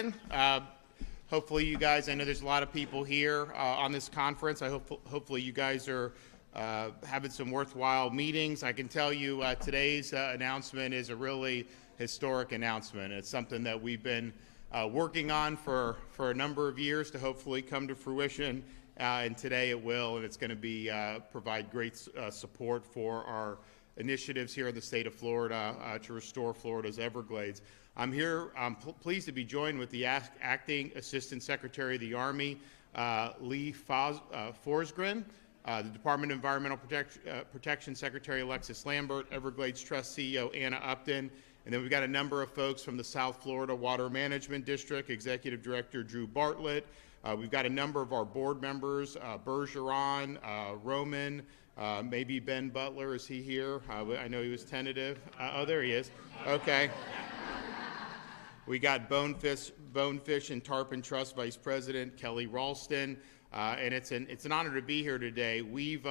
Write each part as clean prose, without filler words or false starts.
everyone. Hopefully you guys, I know there's a lot of people here on this conference. Hopefully you guys are having some worthwhile meetings. I can tell you today's announcement is a really historic announcement. It's something that we've been working on for a number of years to hopefully come to fruition, and today it will, and it's going to be provide great support for our initiatives here in the state of Florida to restore Florida's Everglades. I'm pleased to be joined with the Acting Assistant Secretary of the Army, Lee Forsgren, the Department of Environmental Protection Secretary Alexis Lambert, Everglades Trust CEO Anna Upton, and then we've got a number of folks from the South Florida Water Management District, Executive Director Drew Bartlett. We've got a number of our board members, Bergeron, Roman, maybe Ben Butler, is he here? I know he was tentative. Oh, there he is. Okay. We got Bonefish and Tarpon Trust Vice President Kelly Ralston, and it's an honor to be here today. We've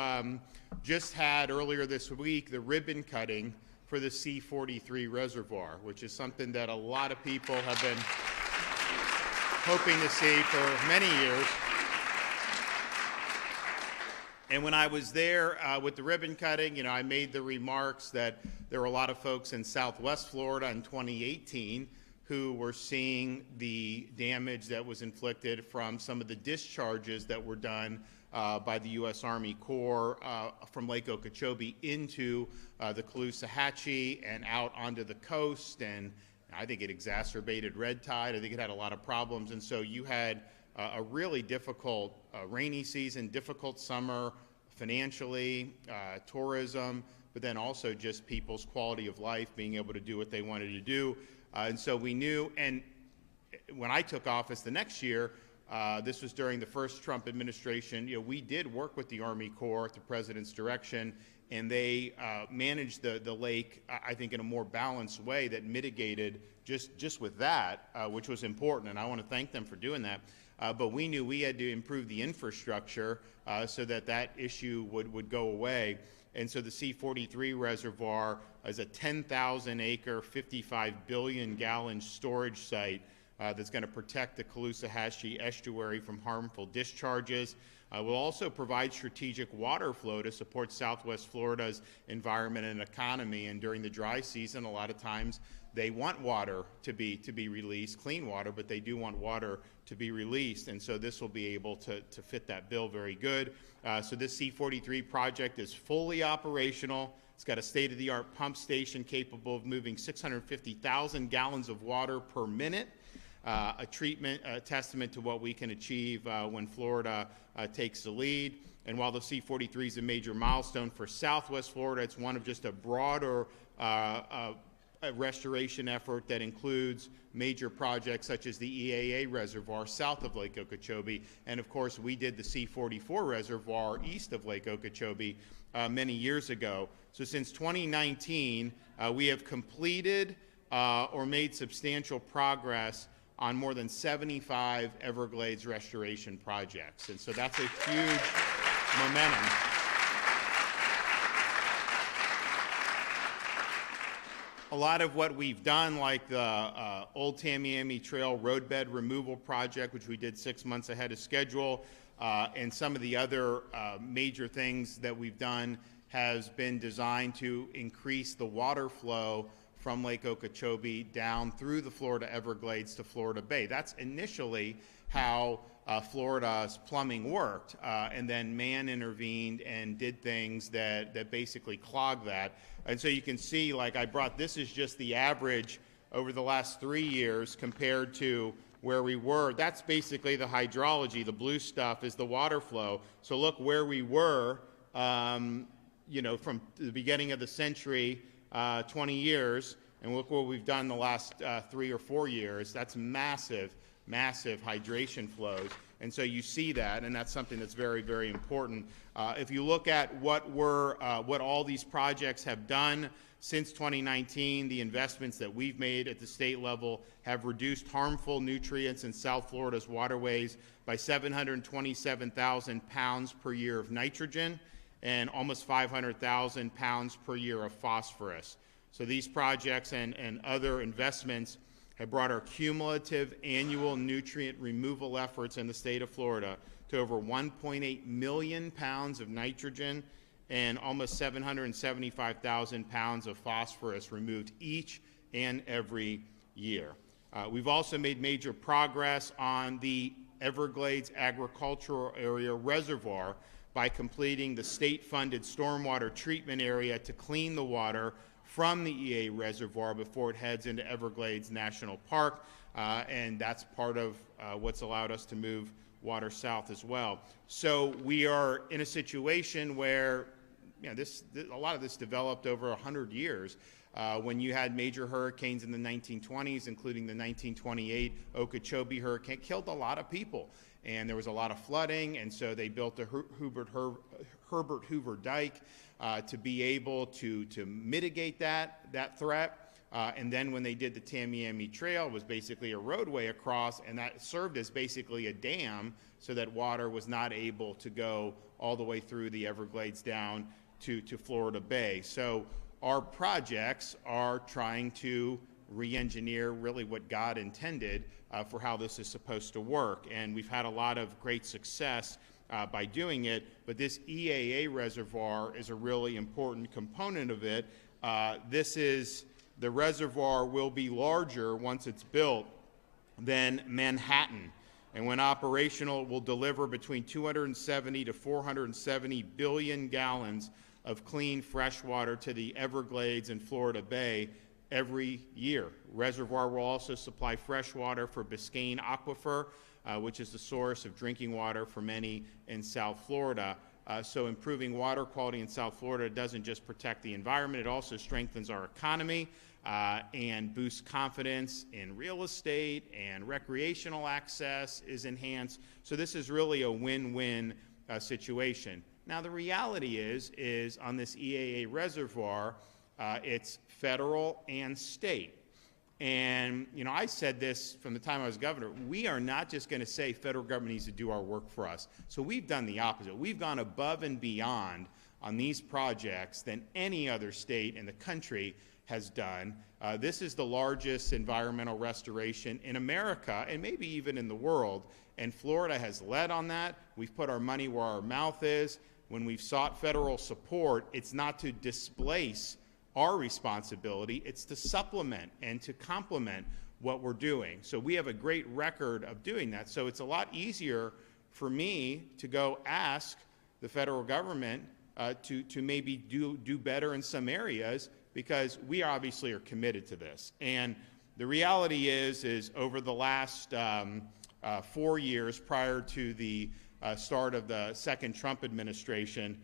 just had earlier this week the ribbon cutting for the C-43 reservoir, which is something that a lot of people have been hoping to see for many years. And when I was there with the ribbon cutting, I made the remarks that there were a lot of folks in Southwest Florida in 2018 who were seeing the damage that was inflicted from some of the discharges that were done by the U.S. Army Corps from Lake Okeechobee into the Caloosahatchee and out onto the coast, and I think it exacerbated red tide. I think it had a lot of problems, and so you had a really difficult rainy season, difficult summer financially, tourism, but then also just people's quality of life, being able to do what they wanted to do. And so we knew, and when I took office the next year, this was during the first Trump administration, we did work with the Army Corps at the president's direction, and they managed the lake, I think, in a more balanced way that mitigated just with that, which was important, and I want to thank them for doing that. But we knew we had to improve the infrastructure so that issue would go away. And so the C-43 reservoir is a 10,000-acre, 55 billion gallon storage site that's going to protect the Caloosahatchee estuary from harmful discharges. Will also provide strategic water flow to support Southwest Florida's environment and economy. And during the dry season, a lot of times they want water to be released, clean water, but they do want water to be released. And so this will be able to fit that bill very good. So this C-43 project is fully operational. It's got a state-of-the-art pump station capable of moving 650,000 gallons of water per minute. A testament to what we can achieve when Florida takes the lead. And while the C-43 is a major milestone for Southwest Florida, it's one of just a broader restoration effort that includes major projects such as the EAA reservoir south of Lake Okeechobee. And of course, we did the C-44 reservoir east of Lake Okeechobee many years ago. So since 2019, we have completed or made substantial progress on more than 75 Everglades restoration projects. And so that's a huge momentum. A lot of what we've done, like the Old Tamiami Trail roadbed removal project, which we did 6 months ahead of schedule, and some of the other major things that we've done has been designed to increase the water flow from Lake Okeechobee down through the Florida Everglades to Florida Bay. That's initially how Florida's plumbing worked, and then man intervened and did things that basically clogged that. And so you can see, like this is just the average over the last 3 years compared to where we were. That's basically the hydrology. The blue stuff is the water flow. So look where we were, from the beginning of the century, 20 years, and look what we've done the last 3 or 4 years. That's massive hydration flows. And so you see that, and that's something that's very, very important. If you look at what all these projects have done since 2019, the investments that we've made at the state level have reduced harmful nutrients in South Florida's waterways by 727,000 pounds per year of nitrogen and almost 500,000 pounds per year of phosphorus. So these projects and other investments have brought our cumulative annual nutrient removal efforts in the state of Florida to over 1.8 million pounds of nitrogen and almost 775,000 pounds of phosphorus removed each and every year. We've also made major progress on the Everglades Agricultural Area Reservoir by completing the state-funded stormwater treatment area to clean the water from the EAA reservoir before it heads into Everglades National Park, and that's part of what's allowed us to move water south as well. So we are in a situation where a lot of this developed over 100 years. When you had major hurricanes in the 1920s, including the 1928 Okeechobee hurricane, killed a lot of people. And there was a lot of flooding, and so they built the Herbert Hoover Dike to be able to mitigate that threat. And then when they did the Tamiami Trail, it was basically a roadway across, and that served as basically a dam so that water was not able to go all the way through the Everglades down to Florida Bay. So our projects are trying to re-engineer really what God intended for how this is supposed to work. And we've had a lot of great success by doing it, but this EAA reservoir is a really important component of it. The reservoir will be larger once it's built than Manhattan. And when operational, it will deliver between 270 to 470 billion gallons of clean fresh water to the Everglades and Florida Bay every year. Reservoir will also supply fresh water for Biscayne Aquifer, which is the source of drinking water for many in South Florida. So improving water quality in South Florida doesn't just protect the environment, it also strengthens our economy and boosts confidence in real estate, and recreational access is enhanced. So this is really a win-win situation. Now the reality is on this EAA reservoir, it's federal and state. And I said this from the time I was governor, we are not just going to say federal government needs to do our work for us. So we've done the opposite. We've gone above and beyond on these projects than any other state in the country has done. This is the largest environmental restoration in America and maybe even in the world. And Florida has led on that. We've put our money where our mouth is. When we've sought federal support, it's not to displace our responsibility, it's to supplement and to complement what we're doing. So we have a great record of doing that. So it's a lot easier for me to go ask the federal government to maybe do better in some areas, because we obviously are committed to this. And the reality is over the last 4 years prior to the start of the second Trump administration,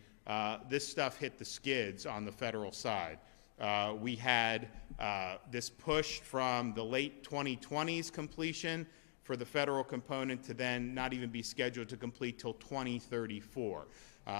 this stuff hit the skids on the federal side. We had this push from the late 2020s completion for the federal component to then not even be scheduled to complete till 2034.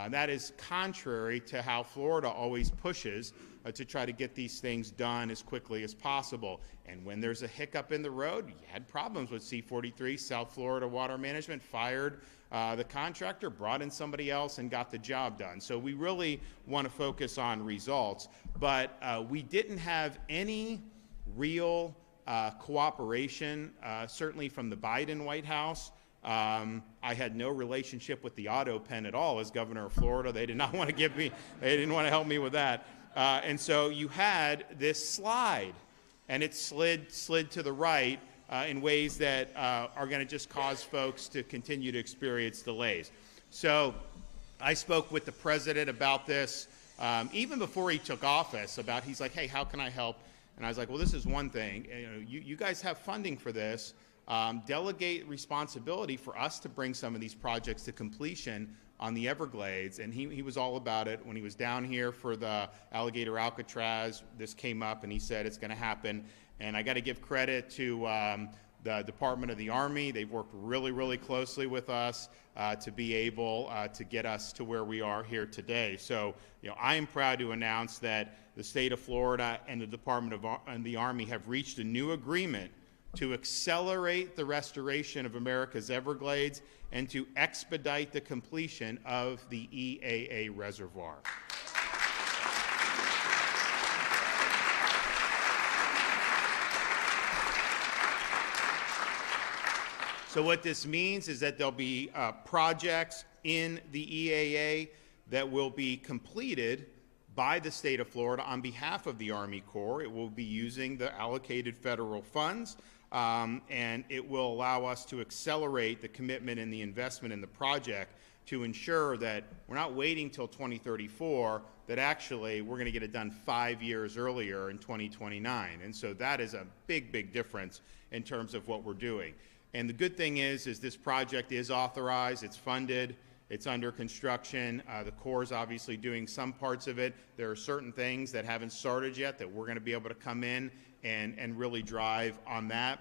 That is contrary to how Florida always pushes to try to get these things done as quickly as possible. And when there's a hiccup in the road, you had problems with C-43. South Florida Water Management fired the contractor, brought in somebody else, and got the job done. So we really want to focus on results. But we didn't have any real cooperation, certainly from the Biden White House. I had no relationship with the auto pen at all as governor of Florida. They did not want to they didn't want to help me with that. And so you had this slide, and it slid to the right in ways that are going to just cause folks to continue to experience delays. So I spoke with the president about this even before he took office. He's like, hey, how can I help? And I was like, well, this is one thing. You guys have funding for this. Delegate responsibility for us to bring some of these projects to completion on the Everglades. And he was all about it. When he was down here for the Alligator Alcatraz, this came up, and he said it's going to happen. And I got to give credit to the Department of the Army. They've worked really, really closely with us to be able to get us to where we are here today. So, I am proud to announce that the state of Florida and the Department of the Army have reached a new agreement to accelerate the restoration of America's Everglades and to expedite the completion of the EAA reservoir. So what this means is that there'll be projects in the EAA that will be completed by the state of Florida on behalf of the Army Corps. It will be using the allocated federal funds, and it will allow us to accelerate the commitment and the investment in the project to ensure that we're not waiting till 2034, that actually we're going to get it done 5 years earlier in 2029. And so that is a big, big difference in terms of what we're doing. And the good thing is this project is authorized, it's funded, it's under construction. The Corps is obviously doing some parts of it. There are certain things that haven't started yet that we're going to be able to come in and really drive on that.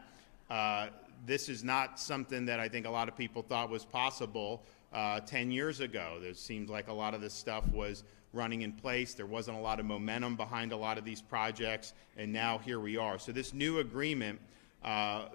This is not something that I think a lot of people thought was possible 10 years ago. It seems like a lot of this stuff was running in place. There wasn't a lot of momentum behind a lot of these projects, and now here we are. So this new agreement,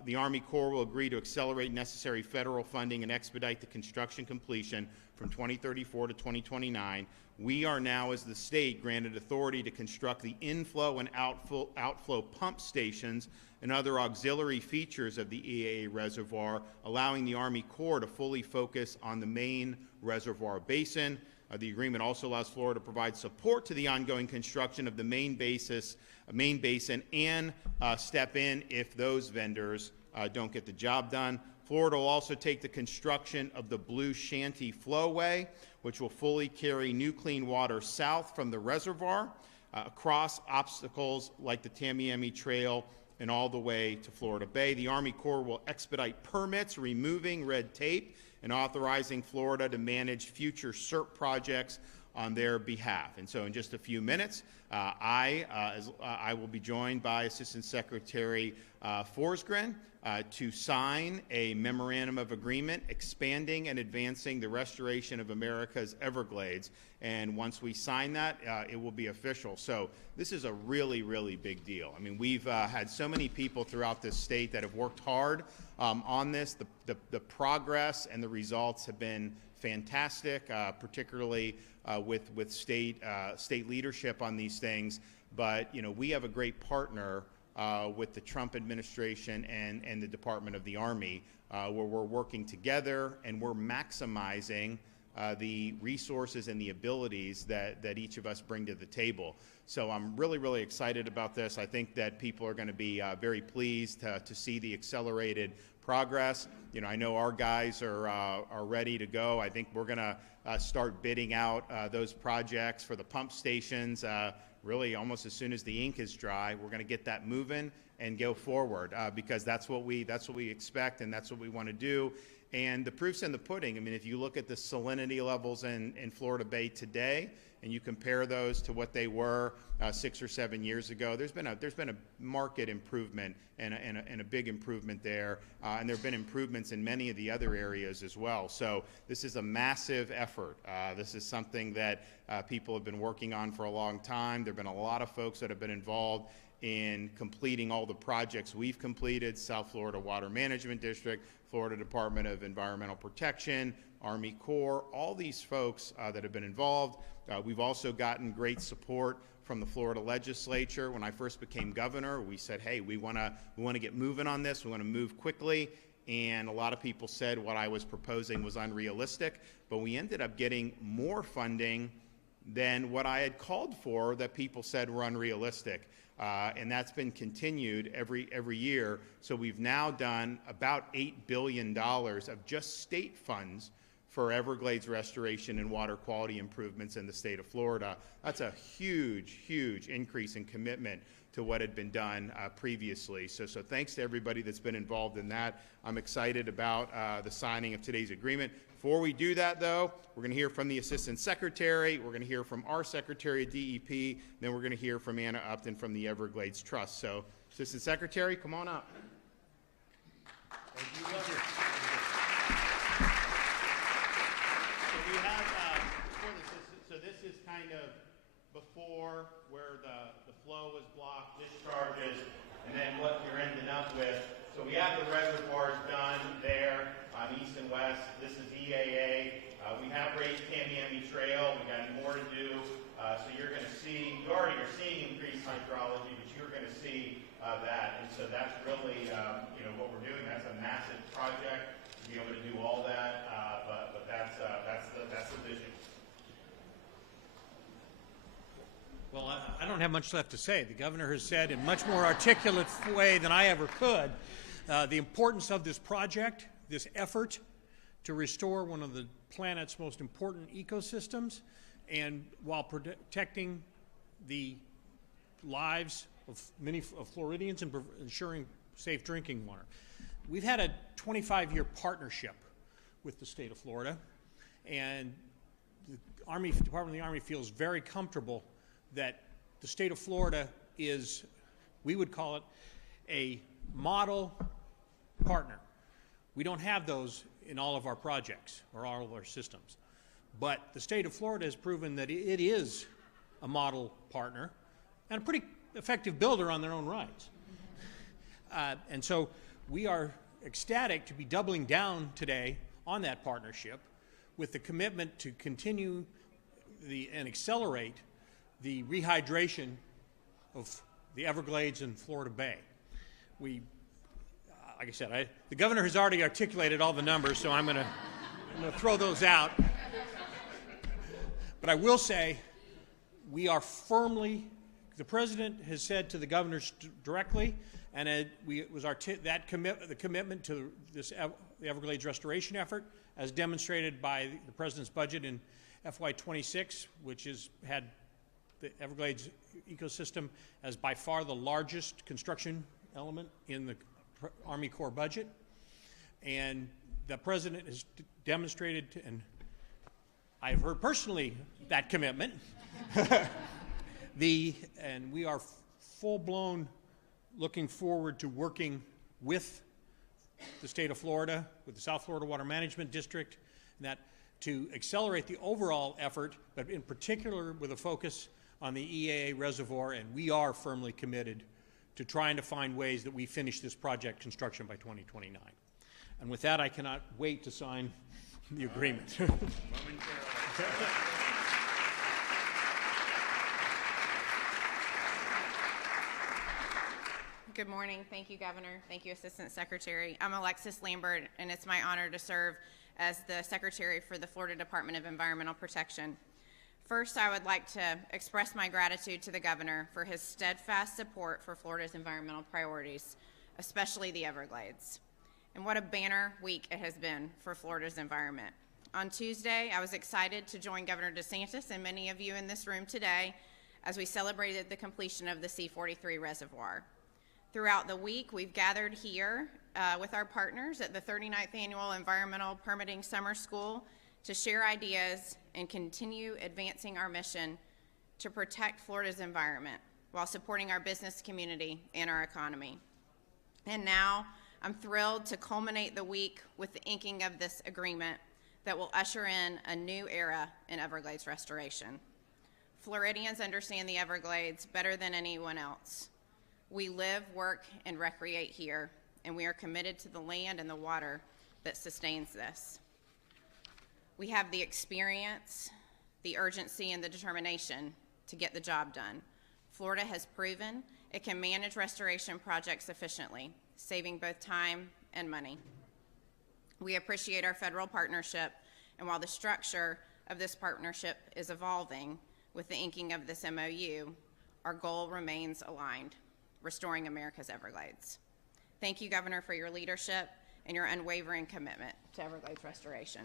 the Army Corps will agree to accelerate necessary federal funding and expedite the construction completion from 2034 to 2029. We are now, as the state, granted authority to construct the inflow and outflow pump stations and other auxiliary features of the EAA reservoir, allowing the Army Corps to fully focus on the main reservoir basin. The agreement also allows Florida to provide support to the ongoing construction of the main basin and step in if those vendors don't get the job done. Florida will also take the construction of the Blue Shanty Flowway, which will fully carry new clean water south from the reservoir, across obstacles like the Tamiami Trail and all the way to Florida Bay. The Army Corps will expedite permits, removing red tape, and authorizing Florida to manage future CERT projects on their behalf. And so in just a few minutes, I will be joined by Assistant Secretary Forsgren to sign a memorandum of agreement expanding and advancing the restoration of America's Everglades. And once we sign that, it will be official. So this is a really, really big deal. I mean, we've had so many people throughout this state that have worked hard on this. The progress and the results have been fantastic, particularly with state leadership on these things. But we have a great partner with the Trump administration and the Department of the Army, where we're working together and we're maximizing the resources and the abilities that each of us bring to the table. So I'm really, really excited about this. I think that people are going to be very pleased to see the accelerated progress. I know our guys are ready to go. I think we're going to start bidding out those projects for the pump stations really almost as soon as the ink is dry. We're going to get that moving and go forward because that's what we expect and that's what we want to do. And the proof's in the pudding. I mean, if you look at the salinity levels in Florida Bay today, and you compare those to what they were 6 or 7 years ago, there's been a market improvement and a big improvement there, and there have been improvements in many of the other areas as well. So this is a massive effort. This is something that people have been working on for a long time. There have been a lot of folks that have been involved in completing all the projects we've completed: South Florida Water Management District, Florida Department of Environmental Protection, Army Corps, all these folks that have been involved. We've also gotten great support from the Florida legislature. When I first became governor, we said, hey, we want to get moving on this. We want to move quickly. And a lot of people said what I was proposing was unrealistic, but we ended up getting more funding than what I had called for that people said were unrealistic. And that's been continued every year. So we've now done about $8 billion of just state funds for Everglades restoration and water quality improvements in the state of Florida. That's a huge, huge increase in commitment to what had been done previously. So thanks to everybody that's been involved in that. I'm excited about the signing of today's agreement. Before we do that, though, we're going to hear from the Assistant Secretary, we're going to hear from our Secretary of DEP, then we're going to hear from Anna Upton from the Everglades Trust. So, Assistant Secretary, come on up. Thank you. Thank you. So we have, so this is kind of before where the flow was blocked, discharges, and then what you're ending up with. So we have the reservoirs done there on east and west. This is EAA. We have raised Tamiami Trail. We got more to do. So you're going to see, you already are seeing increased hydrology, but you're going to see that. And so that's really, what we're doing. That's a massive project. Well, I don't have much left to say. The governor has said in much more articulate way than I ever could the importance of this project, this effort to restore one of the planet's most important ecosystems, and while protecting the lives of many of Floridians and ensuring safe drinking water. We've had a 25-year partnership with the state of Florida, and the Department of the Army feels very comfortable that the state of Florida is, we would call it, a model partner. We don't have those in all of our projects or all of our systems. But the state of Florida has proven that it is a model partner and a pretty effective builder on their own rights. And so we are ecstatic to be doubling down today on that partnership with the commitment to continue and accelerate the rehydration of the Everglades and Florida Bay. We, like I said, the governor has already articulated all the numbers, so I'm going to throw those out. But I will say we are firmly, the president has said to the governors directly, and the commitment to this the Everglades restoration effort, as demonstrated by the president's budget in FY26, which has had the Everglades ecosystem as by far the largest construction element in the Army Corps budget. And the president has demonstrated, and I've heard personally that commitment, and we are full-blown looking forward to working with the state of Florida, with the South Florida Water Management District, and that to accelerate the overall effort, but in particular with a focus on the EAA reservoir, and we are firmly committed to trying to find ways that we finish this project construction by 2029. And with that, I cannot wait to sign the agreement. Good morning. Thank you, Governor. Thank you, Assistant Secretary. I'm Alexis Lambert, and it's my honor to serve as the Secretary for the Florida Department of Environmental Protection. First, I would like to express my gratitude to the Governor for his steadfast support for Florida's environmental priorities, especially the Everglades. And what a banner week it has been for Florida's environment. On Tuesday, I was excited to join Governor DeSantis and many of you in this room today as we celebrated the completion of the C-43 reservoir. Throughout the week, we've gathered here with our partners at the 39th Annual Environmental Permitting Summer School to share ideas and continue advancing our mission to protect Florida's environment while supporting our business community and our economy. And now, I'm thrilled to culminate the week with the inking of this agreement that will usher in a new era in Everglades restoration. Floridians understand the Everglades better than anyone else. We live, work, and recreate here, and we are committed to the land and the water that sustains this. We have the experience, the urgency, and the determination to get the job done. Florida has proven it can manage restoration projects efficiently, saving both time and money. We appreciate our federal partnership, and while the structure of this partnership is evolving with the inking of this MOU, our goal remains aligned: restoring America's Everglades. Thank you, Governor, for your leadership and your unwavering commitment to Everglades restoration.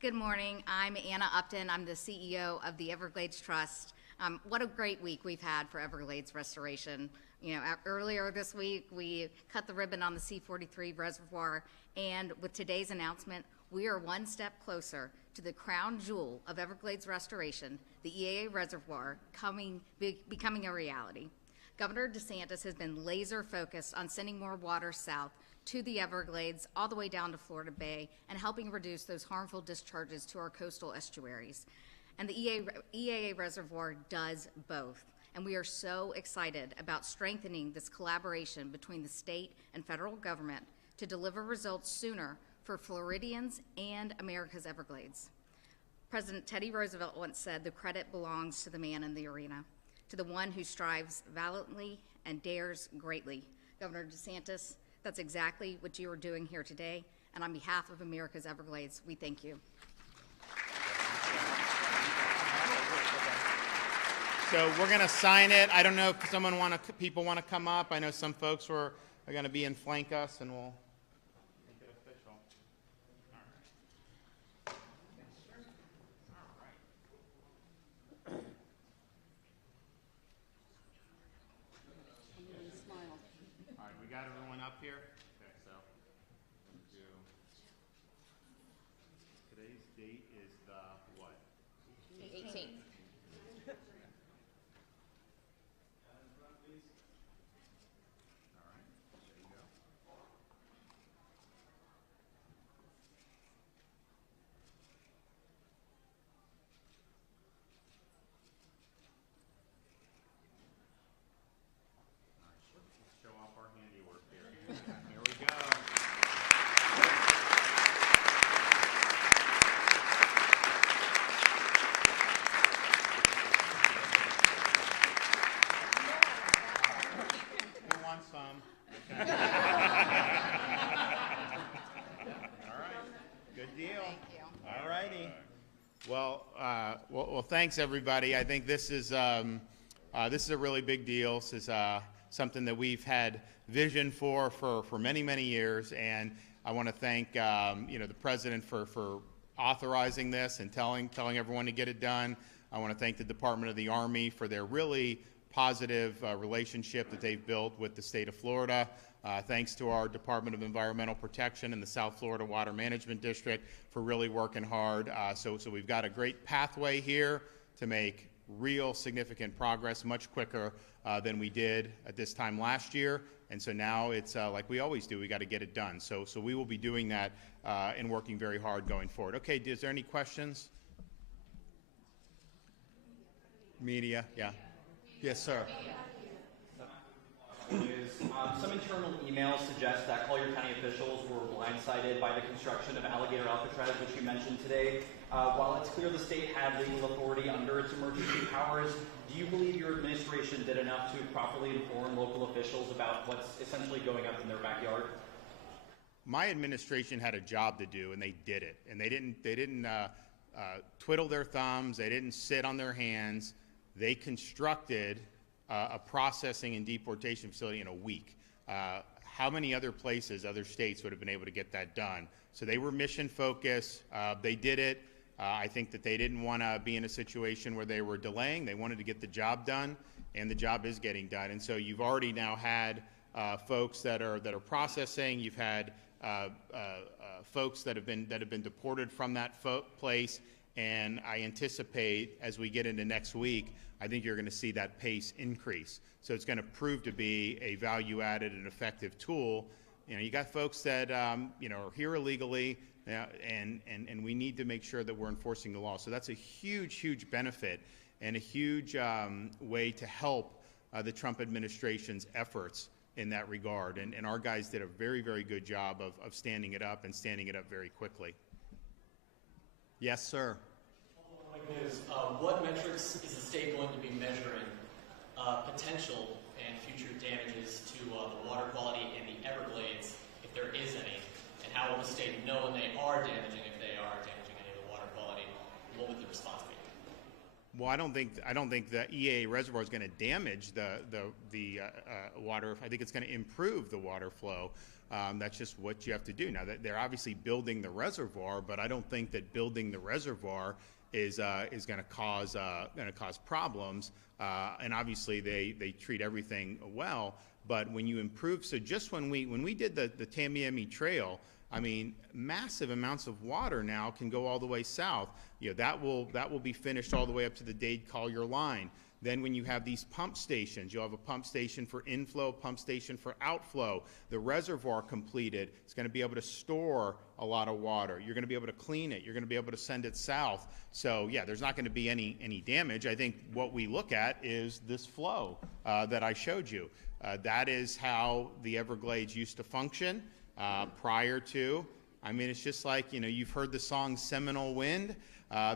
Good morning. I'm Anna Upton. I'm the CEO of the Everglades Trust. What a great week we've had for Everglades restoration. You know, earlier this week, we cut the ribbon on the C-43 reservoir, and with today's announcement, we are one step closer to the crown jewel of Everglades restoration, the EAA reservoir, becoming a reality. Governor DeSantis has been laser focused on sending more water south to the Everglades, all the way down to Florida Bay, and helping reduce those harmful discharges to our coastal estuaries. And the EAA reservoir does both. And we are so excited about strengthening this collaboration between the state and federal government to deliver results sooner for Floridians and America's Everglades. President Teddy Roosevelt once said, "The credit belongs to the man in the arena, to the one who strives valiantly and dares greatly." Governor DeSantis, that's exactly what you are doing here today, And on behalf of America's Everglades, we thank you. So we're going to sign it. I don't know if people want to come up. I know some folks are going to be and flank us, and we'll make it official. All right, we got everyone up here? Okay, so we'll do. Today's date is the what? 18th. Show off our handiwork here. Here we go. Who wants some? All right. Good deal. Thank you. All righty. Well, thanks everybody. I think this is a really big deal. This is something that we've had vision for many, many years, and I want to thank the president for authorizing this and telling everyone to get it done. I want to thank the Department of the Army for their really positive relationship that they've built with the state of Florida. Thanks to our Department of Environmental Protection and the South Florida Water Management District for really working hard. So we've got a great pathway here to make real significant progress much quicker than we did at this time last year. And so now it's like we always do, we got to get it done. So we will be doing that and working very hard going forward. Okay, is there any questions? Media, yeah. Yes, sir. Some internal emails suggest that Collier County officials were blindsided by the construction of Alligator Alcatraz, which you mentioned today. While it's clear the state had legal authority under its emergency powers, do you believe your administration did enough to properly inform local officials about what's essentially going up in their backyard? My administration had a job to do, and they did it. And they didn't twiddle their thumbs. They didn't sit on their hands. They constructed a processing and deportation facility in a week. How many other places, other states would have been able to get that done? So they were mission focused. They did it. I think that they didn't want to be in a situation where they were delaying. They wanted to get the job done, and the job is getting done. And so you've already now had folks that are processing. You've had folks that have been deported from that place. And I anticipate as we get into next week, I think you're going to see that pace increase. So it's going to prove to be a value-added and effective tool. You got folks that are here illegally, and we need to make sure that we're enforcing the law. So that's a huge, huge benefit and a huge way to help the Trump administration's efforts in that regard. And our guys did a very, very good job of standing it up and standing it up very quickly. Yes, sir. What metrics is the state going to be measuring potential and future damages to the water quality in the Everglades, if there is any? And how will the state know when they are damaging, if they are damaging any of the water quality? What would the response be? Well, I don't think the EAA reservoir is going to damage the water. I think it's going to improve the water flow. That's just what you have to do. Now, they're obviously building the reservoir, but I don't think that building the reservoir is going to cause problems. And obviously, they treat everything well. But when you improve, so just when we did the Tamiami Trail, I mean, massive amounts of water now can go all the way south. That will be finished all the way up to the Dade-Collier line. Then when you have these pump stations, you'll have a pump station for inflow, pump station for outflow. The reservoir completed, it's going to be able to store a lot of water. You're going to be able to clean it. You're going to be able to send it south. So yeah, there's not going to be any damage. I think what we look at is this flow that I showed you. That is how the Everglades used to function prior to. I mean, it's just like, you've heard the song Seminole Wind.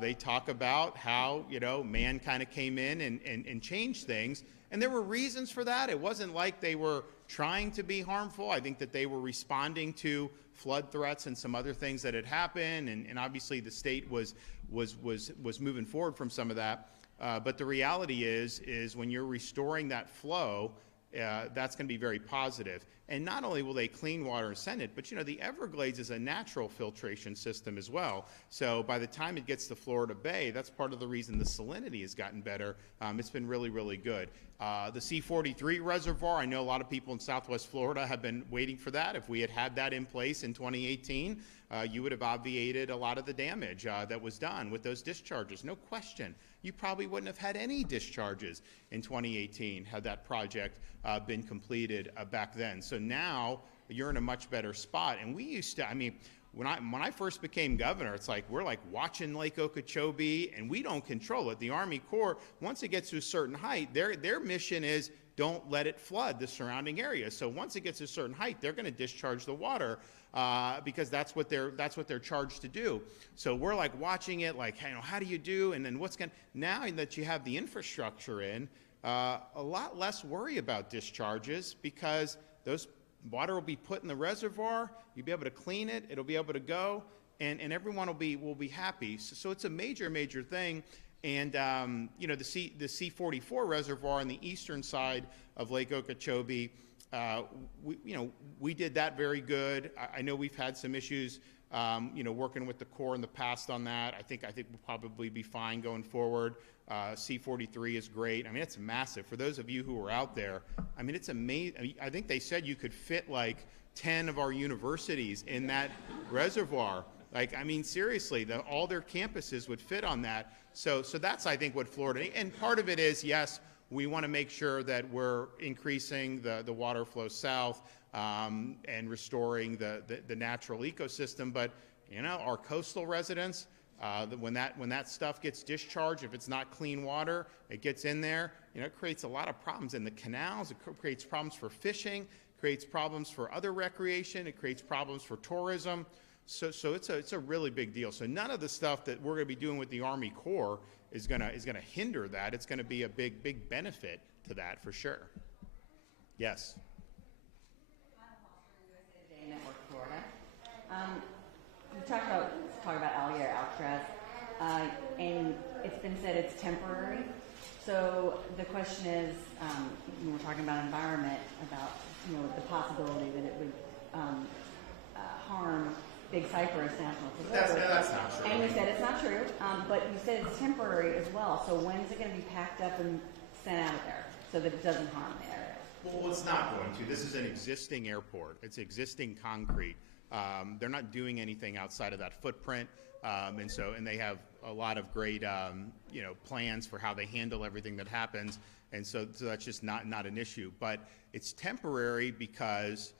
They talk about how, man kind of came in and changed things. And there were reasons for that. It wasn't like they were trying to be harmful. I think that they were responding to flood threats and some other things that had happened, and obviously the state was moving forward from some of that. But the reality is when you're restoring that flow, that's going to be very positive. And not only will they clean water and send it, but the Everglades is a natural filtration system as well. So by the time it gets to Florida Bay, that's part of the reason the salinity has gotten better. It's been really, really good. The C-43 reservoir, I know a lot of people in Southwest Florida have been waiting for that. If we had had that in place in 2018, you would have obviated a lot of the damage that was done with those discharges, no question. You probably wouldn't have had any discharges in 2018 had that project been completed back then. So now you're in a much better spot. And we used to, I mean, when I first became governor, it's like we're like watching Lake Okeechobee, and we don't control it. The Army Corps, once it gets to a certain height, their mission is don't let it flood the surrounding area. So once it gets to a certain height, they're going to discharge the water because that's what they're charged to do. So we're like watching it, like, how do you do? And then now that you have the infrastructure in, a lot less worry about discharges because those water will be put in the reservoir. You'll be able to clean it. It'll be able to go, and everyone will be happy. So it's a major, major thing. And the C-44 reservoir on the eastern side of Lake Okeechobee, we did that very good. I know we've had some issues, working with the Corps in the past on that. I think we'll probably be fine going forward. C-43 is great. I mean, it's massive. For those of you who are out there, I mean, it's amazing. I think they said you could fit like 10 of our universities in that reservoir. Like, I mean, seriously, all their campuses would fit on that. So that's, I think, what Florida, and part of it is, yes, we want to make sure that we're increasing the water flow south and restoring the natural ecosystem. But, our coastal residents, when that stuff gets discharged, if it's not clean water, it gets in there, it creates a lot of problems in the canals. It creates problems for fishing, creates problems for other recreation, it creates problems for tourism. So it's a really big deal. So none of the stuff that we're going to be doing with the Army Corps is going to hinder that. It's going to be a big benefit to that for sure. Yes. Network Florida. We talk about alligator Alcatraz, and it's been said it's temporary. So the question is, when we're talking about environment, about the possibility that it would harm Big Cypress National Preserve. That's not true. And you said it's not true, but you said it's temporary as well. So when's it going to be packed up and sent out of there so that it doesn't harm the area? Well, it's not going to. This is an existing airport. It's existing concrete. They're not doing anything outside of that footprint, and they have a lot of great plans for how they handle everything that happens, and so that's just not an issue. But it's temporary because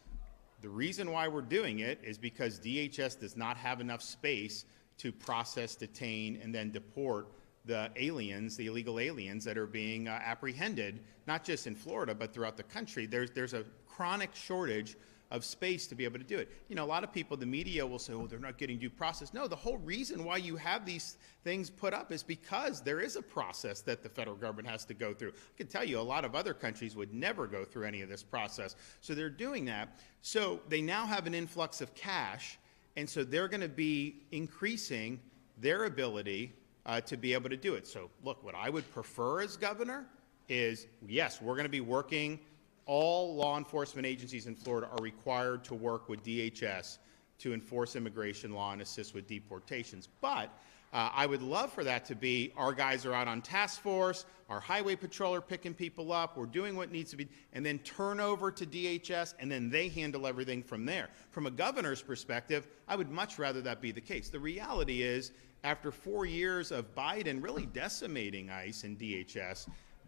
the reason why we're doing it is because DHS does not have enough space to process, detain, and then deport the illegal aliens that are being apprehended, not just in Florida, but throughout the country. There's a chronic shortage of space to be able to do it. A lot of people, the media will say, oh, they're not getting due process. No, the whole reason why you have these things put up is because there is a process that the federal government has to go through. I can tell you a lot of other countries would never go through any of this process. So they're doing that. So they now have an influx of cash, and so they're going to be increasing their ability to be able to do it. So look, what I would prefer as governor is, yes, we're going to be working. All law enforcement agencies in Florida are required to work with DHS to enforce immigration law and assist with deportations. But I would love for that to be our guys are out on task force, our highway patrol are picking people up, we're doing what needs to be, and then turn over to DHS, and then they handle everything from there. From a governor's perspective, I would much rather that be the case. The reality is, after 4 years of Biden really decimating ICE and DHS,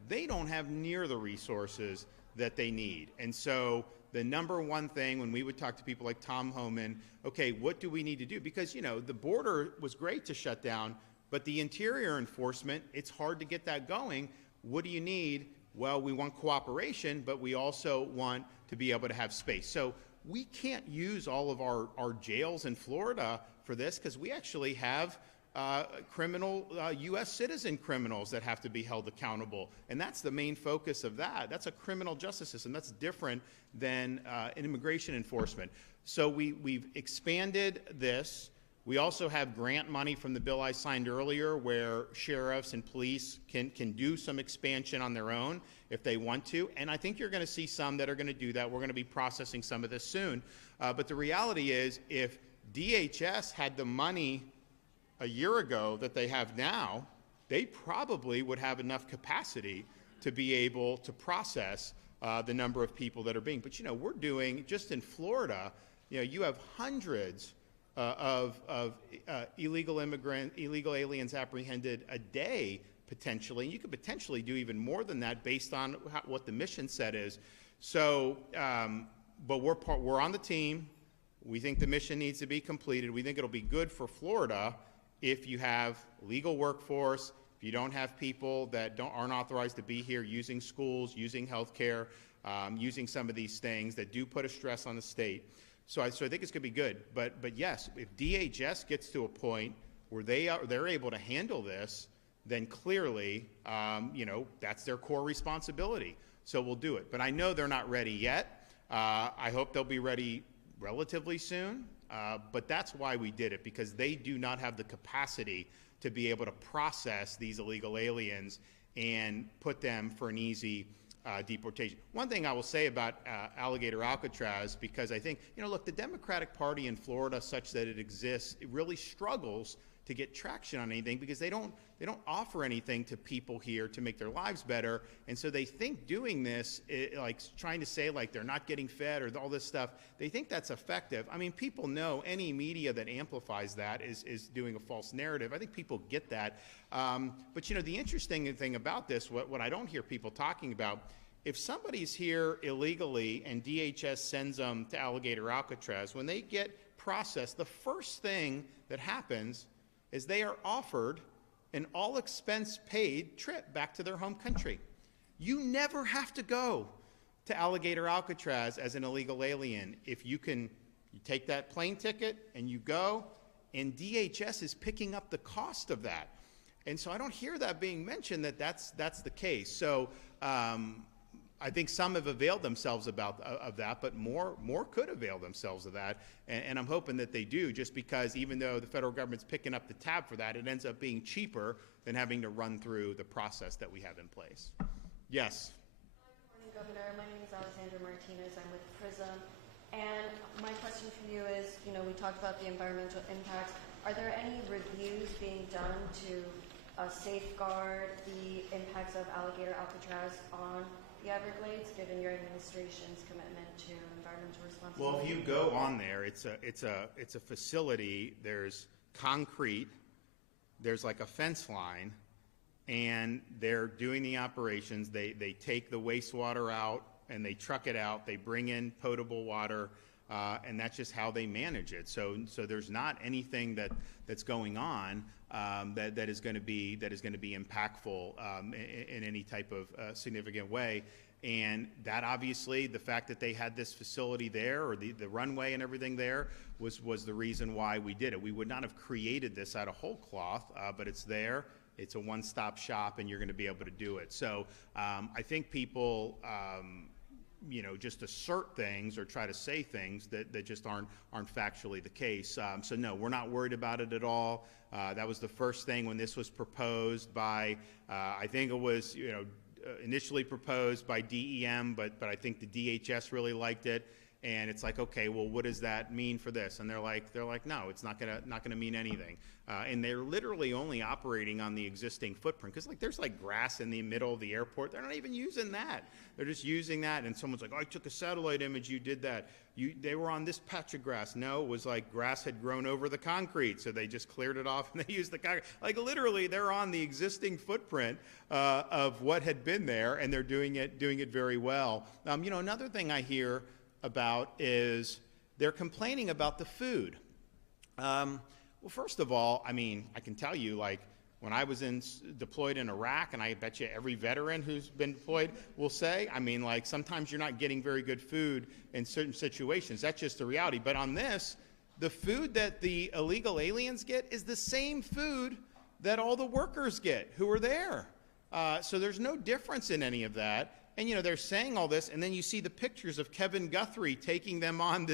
they don't have near the resources that they need. And so the number one thing when we would talk to people like Tom Homan, okay, what do we need to do? Because, the border was great to shut down, but the interior enforcement, it's hard to get that going. What do you need? Well, we want cooperation, but we also want to be able to have space. So we can't use all of our jails in Florida for this because we actually have criminal U.S. citizen criminals that have to be held accountable. And that's the main focus of that. That's a criminal justice system. That's different than an immigration enforcement. So we've expanded this. We also have grant money from the bill I signed earlier where sheriffs and police can do some expansion on their own if they want to. And I think you're going to see some that are going to do that. We're going to be processing some of this soon. But the reality is if DHS had the money a year ago that they have now, they probably would have enough capacity to be able to process the number of people that are being. But, we're doing, just in Florida, you have hundreds of illegal aliens apprehended a day, potentially. And you could potentially do even more than that based on what the mission set is. So, but we're on the team. We think the mission needs to be completed. We think it'll be good for Florida if you have legal workforce, if you don't have people that aren't authorized to be here using schools, using healthcare, using some of these things that do put a stress on the state. So I think it's going to be good. But yes, if DHS gets to a point where they're able to handle this, then clearly, that's their core responsibility. So we'll do it. But I know they're not ready yet. I hope they'll be ready relatively soon. But that's why we did it, because they do not have the capacity to be able to process these illegal aliens and put them for an easy deportation. One thing I will say about Alligator Alcatraz, because I think, look, the Democratic Party in Florida, such that it exists, it really struggles to get traction on anything because they don't offer anything to people here to make their lives better. And so they think doing this, like trying to say like they're not getting fed or all this stuff, they think that's effective. I mean, people know any media that amplifies that is doing a false narrative. I think people get that. But the interesting thing about this, what I don't hear people talking about, if somebody's here illegally and DHS sends them to Alligator Alcatraz, when they get processed, the first thing that happens is they are offered an all-expense-paid trip back to their home country. You never have to go to Alligator Alcatraz as an illegal alien. If you take that plane ticket and you go, and DHS is picking up the cost of that. And so I don't hear that being mentioned that's the case. So I think some have availed themselves of that, but more could avail themselves of that. And I'm hoping that they do, just because even though the federal government's picking up the tab for that, it ends up being cheaper than having to run through the process that we have in place. Yes? Hi, good morning, Governor. My name is Alexandra Martinez. I'm with PRISM. And my question for you is, we talked about the environmental impacts. Are there any reviews being done to safeguard the impacts of Alligator Alcatraz on the Everglades, given your administration's commitment to environmental responsibility? Well, if you go on there, it's a facility. There's concrete. There's like a fence line, and they're doing the operations. They take the wastewater out and they truck it out. They bring in potable water, and that's just how they manage it. So there's not anything that's going on that is going to be impactful in any type of significant way. And that obviously, the fact that they had this facility there, or the runway and everything there, was the reason why we did it. We would not have created this out of whole cloth, but it's there. It's a one-stop shop, and you're going to be able to do it. So I think people, just assert things or try to say things that just aren't factually the case. So no, we're not worried about it at all. That was the first thing when this was proposed by, I think it was, initially proposed by DEM, but I think the DHS really liked it. And it's like, okay, well, what does that mean for this? And they're like, no, it's not gonna mean anything. And they're literally only operating on the existing footprint, because there's grass in the middle of the airport. They're not even using that. They're just using that. And someone's like, oh, I took a satellite image. You did that. They were on this patch of grass. No, it was like grass had grown over the concrete, so they just cleared it off and they used the concrete. Literally, they're on the existing footprint of what had been there, and they're doing it very well. Another thing I hear about is they're complaining about the food. Well, first of all, I can tell you, when I was deployed in Iraq, and I bet you every veteran who's been deployed will say, sometimes you're not getting very good food in certain situations. That's just the reality. But on this, the food that the illegal aliens get is the same food that all the workers get who are there. So there's no difference in any of that. And, you know, they're saying all this, and then you see the pictures of Kevin Guthrie taking them on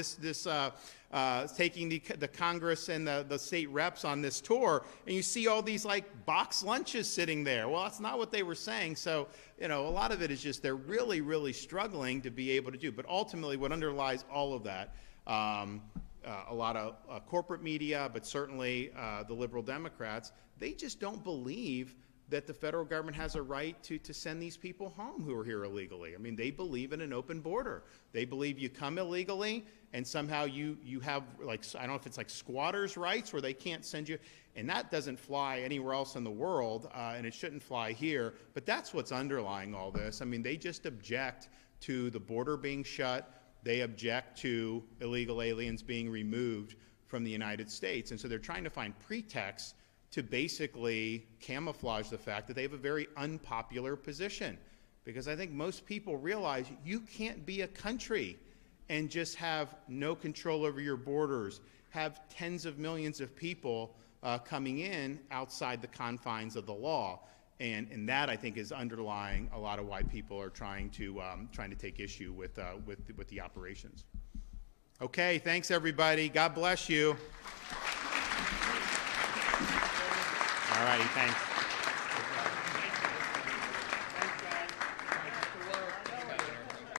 taking the Congress and the state reps on this tour, and you see all these, like, box lunches sitting there. Well, that's not what they were saying. So, you know, a lot of it is just they're really, really struggling to be able to do. But ultimately, what underlies all of that, a lot of corporate media, but certainly the liberal Democrats, they just don't believe that the federal government has a right to send these people home who are here illegally. I mean, they believe in an open border. They believe you come illegally and somehow you have, like, I don't know if it's like squatters' rights where they can't send you, and that doesn't fly anywhere else in the world, and it shouldn't fly here, but that's what's underlying all this. I mean, they just object to the border being shut. They object to illegal aliens being removed from the United States, and so they're trying to find pretexts to basically camouflage the fact that they have a very unpopular position. Because I think most people realize you can't be a country and just have no control over your borders, have tens of millions of people coming in outside the confines of the law. And that, I think, is underlying a lot of why people are trying to take issue with the operations. Okay, thanks everybody. God bless you. All righty, thanks.